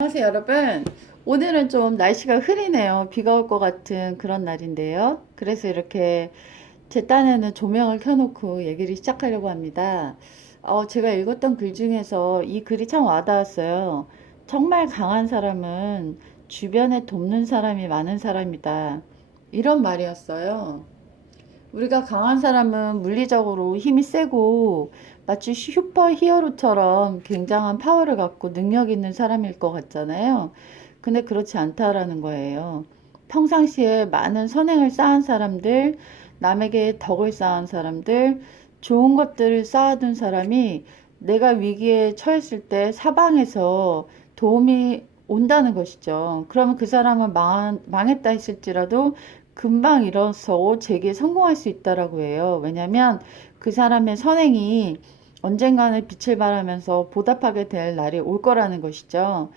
안녕하세요, 여러분. 오늘은 좀 날씨가 흐리네요. 비가 올 것 같은 그런 날인데요. 그래서 이렇게 제 딴에는 조명을 켜놓고 얘기를 시작하려고 합니다. 제가 읽었던 글 중에서 이 글이 참 와닿았어요. 정말 강한 사람은 주변에 돕는 사람이 많은 사람이다. 이런 말이었어요. 우리가 강한 사람은 물리적으로 힘이 세고 마치 슈퍼 히어로처럼 굉장한 파워를 갖고 능력 있는 사람일 것 같잖아요. 근데 그렇지 않다라는 거예요. 평상시에 많은 선행을 쌓은 사람들, 남에게 덕을 쌓은 사람들, 좋은 것들을 쌓아둔 사람이 내가 위기에 처했을 때 사방에서 도움이 온다는 것이죠. 그러면 그 사람은 망했다 했을지라도 금방 일어서고 재기에 성공할 수 있다라고 해요. 왜냐하면 그 사람의 선행이 언젠가는 빛을 발하면서 보답하게 될 날이 올 거라는 것이죠.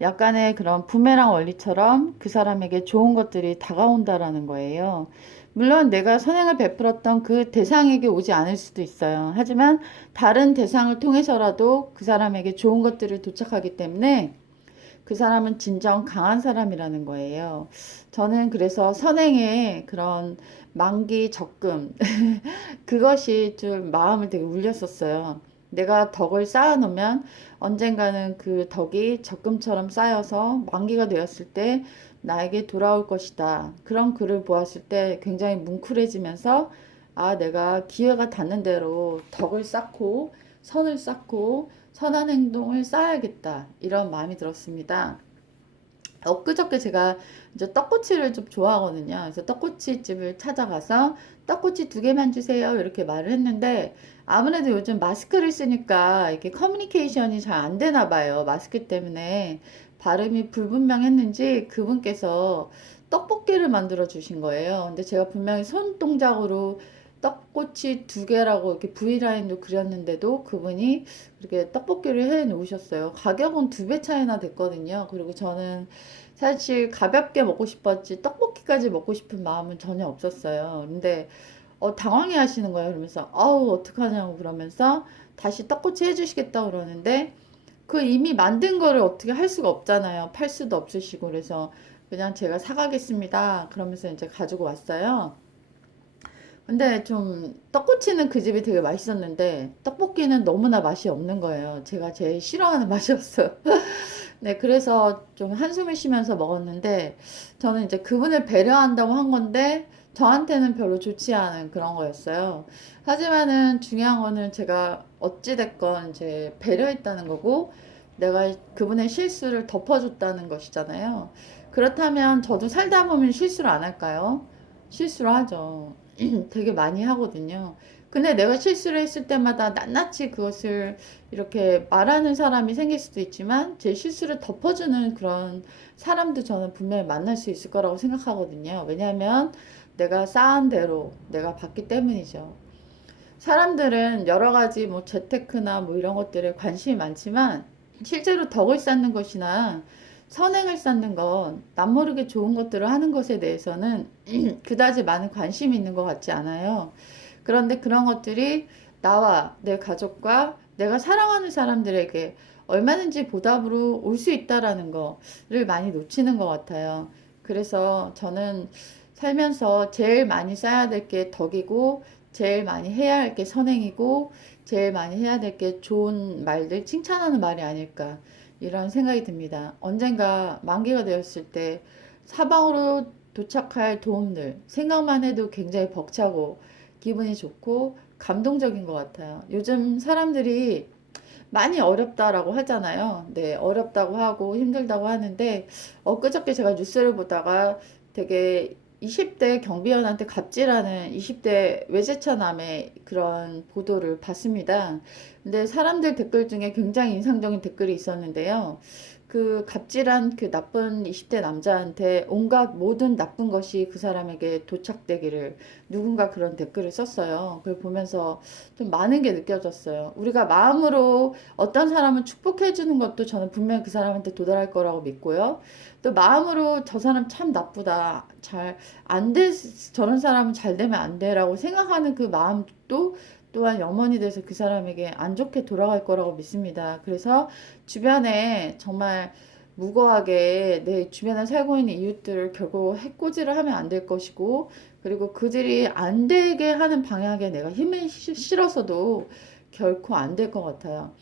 약간의 그런 부메랑 원리처럼 그 사람에게 좋은 것들이 다가온다라는 거예요. 물론 내가 선행을 베풀었던 그 대상에게 오지 않을 수도 있어요. 하지만 다른 대상을 통해서라도 그 사람에게 좋은 것들을 도착하기 때문에 그 사람은 진정 강한 사람이라는 거예요. 저는 그래서 선행의 그런 만기 적금 그것이 좀 마음을 되게 울렸었어요. 내가 덕을 쌓아놓으면 언젠가는 그 덕이 적금처럼 쌓여서 만기가 되었을 때 나에게 돌아올 것이다. 그런 글을 보았을 때 굉장히 뭉클해지면서 내가 기회가 닿는 대로 덕을 쌓고 선을 쌓고 선한 행동을 쌓아야겠다. 이런 마음이 들었습니다. 엊그저께 제가 이제 떡꼬치를 좀 좋아하거든요. 그래서 떡꼬치 집을 찾아가서 떡꼬치 2개만 주세요. 이렇게 말을 했는데 아무래도 요즘 마스크를 쓰니까 이렇게 커뮤니케이션이 잘 안 되나 봐요. 마스크 때문에 발음이 불분명했는지 그분께서 떡볶이를 만들어 주신 거예요. 근데 제가 분명히 손 동작으로 떡꼬치 2개라고 이렇게 V라인도 그렸는데도 그분이 그렇게 떡볶이를 해 놓으셨어요. 가격은 2배 차이나 됐거든요. 그리고 저는 사실 가볍게 먹고 싶었지 떡볶이까지 먹고 싶은 마음은 전혀 없었어요. 근데 당황해 하시는 거예요. 그러면서 아우 어떡하냐고 그러면서 다시 떡꼬치 해주시겠다고 그러는데 그 이미 만든 거를 어떻게 할 수가 없잖아요. 팔 수도 없으시고 그래서 그냥 제가 사가겠습니다. 그러면서 이제 가지고 왔어요. 근데 좀 떡꼬치는 그 집이 되게 맛있었는데 떡볶이는 너무나 맛이 없는 거예요. 제가 제일 싫어하는 맛이었어요. 네, 그래서 좀 한숨을 쉬면서 먹었는데 저는 이제 그분을 배려한다고 한 건데 저한테는 별로 좋지 않은 그런 거였어요. 하지만은 중요한 거는 제가 어찌됐건 이제 배려했다는 거고 내가 그분의 실수를 덮어줬다는 것이잖아요. 그렇다면 저도 살다 보면 실수를 안 할까요? 실수를 하죠. 되게 많이 하거든요. 근데 내가 실수를 했을 때마다 낱낱이 그것을 이렇게 말하는 사람이 생길 수도 있지만 제 실수를 덮어주는 그런 사람도 저는 분명히 만날 수 있을 거라고 생각하거든요. 왜냐하면 내가 쌓은 대로 내가 받기 때문이죠. 사람들은 여러 가지 뭐 재테크나 뭐 이런 것들에 관심이 많지만 실제로 덕을 쌓는 것이나 선행을 쌓는 건 남모르게 좋은 것들을 하는 것에 대해서는 그다지 많은 관심이 있는 것 같지 않아요. 그런데 그런 것들이 나와 내 가족과 내가 사랑하는 사람들에게 얼마든지 보답으로 올 수 있다라는 거를 많이 놓치는 것 같아요. 그래서 저는 살면서 제일 많이 쌓아야 될 게 덕이고 제일 많이 해야 할 게 선행이고 제일 많이 해야 될 게 좋은 말들, 칭찬하는 말이 아닐까 이런 생각이 듭니다. 언젠가 만기가 되었을 때 사방으로 도착할 도움들 생각만 해도 굉장히 벅차고 기분이 좋고 감동적인 것 같아요. 요즘 사람들이 많이 어렵다라고 하잖아요. 네, 어렵다고 하고 힘들다고 하는데 엊그저께 제가 뉴스를 보다가 되게 20대 경비원한테 갑질하는 20대 외제차남의 그런 보도를 봤습니다. 근데 사람들 댓글 중에 굉장히 인상적인 댓글이 있었는데요. 그 갑질한 그 나쁜 20대 남자한테 온갖 모든 나쁜 것이 그 사람에게 도착되기를 누군가 그런 댓글을 썼어요. 그걸 보면서 좀 많은 게 느껴졌어요. 우리가 마음으로 어떤 사람을 축복해 주는 것도 저는 분명히 그 사람한테 도달할 거라고 믿고요. 또 마음으로 저 사람 참 나쁘다. 잘 안 돼. 저런 사람은 잘 되면 안 돼라고 생각하는 그 마음도 또한 영원히 돼서 그 사람에게 안 좋게 돌아갈 거라고 믿습니다. 그래서 주변에 정말 무고하게 내 주변에 살고 있는 이웃들을 결국 해코지를 하면 안 될 것이고, 그리고 그들이 안 되게 하는 방향에 내가 힘을 실어서도 결코 안 될 것 같아요.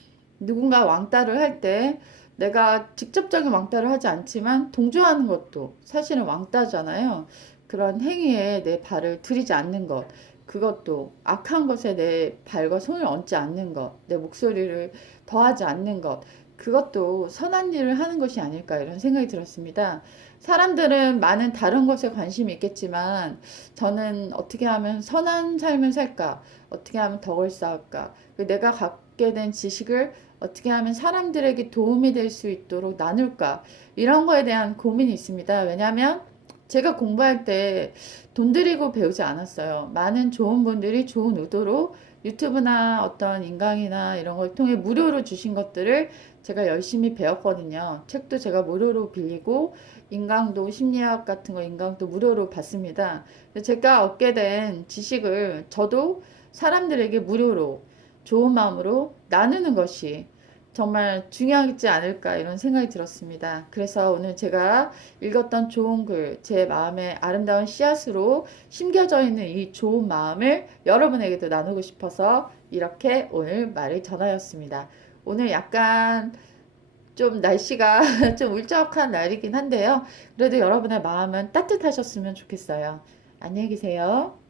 누군가 왕따를 할 때 내가 직접적인 왕따를 하지 않지만 동조하는 것도 사실은 왕따잖아요. 그런 행위에 내 발을 들이지 않는 것, 그것도 악한 것에 내 발과 손을 얹지 않는 것, 내 목소리를 더하지 않는 것, 그것도 선한 일을 하는 것이 아닐까 이런 생각이 들었습니다. 사람들은 많은 다른 것에 관심이 있겠지만 저는 어떻게 하면 선한 삶을 살까? 어떻게 하면 덕을 쌓을까? 내가 갖게 된 지식을 어떻게 하면 사람들에게 도움이 될 수 있도록 나눌까? 이런 거에 대한 고민이 있습니다. 왜냐하면 제가 공부할 때 돈 들이고 배우지 않았어요. 많은 좋은 분들이 좋은 의도로 유튜브나 어떤 인강이나 이런 걸 통해 무료로 주신 것들을 제가 열심히 배웠거든요. 책도 제가 무료로 빌리고 인강도 심리학 같은 거 인강도 무료로 받습니다. 제가 얻게 된 지식을 저도 사람들에게 무료로 좋은 마음으로 나누는 것이 정말 중요하지 않을까 이런 생각이 들었습니다. 그래서 오늘 제가 읽었던 좋은 글, 제 마음에 아름다운 씨앗으로 심겨져 있는 이 좋은 마음을 여러분에게도 나누고 싶어서 이렇게 오늘 말을 전하였습니다. 오늘 약간 좀 날씨가 좀 울적한 날이긴 한데요. 그래도 여러분의 마음은 따뜻하셨으면 좋겠어요. 안녕히 계세요.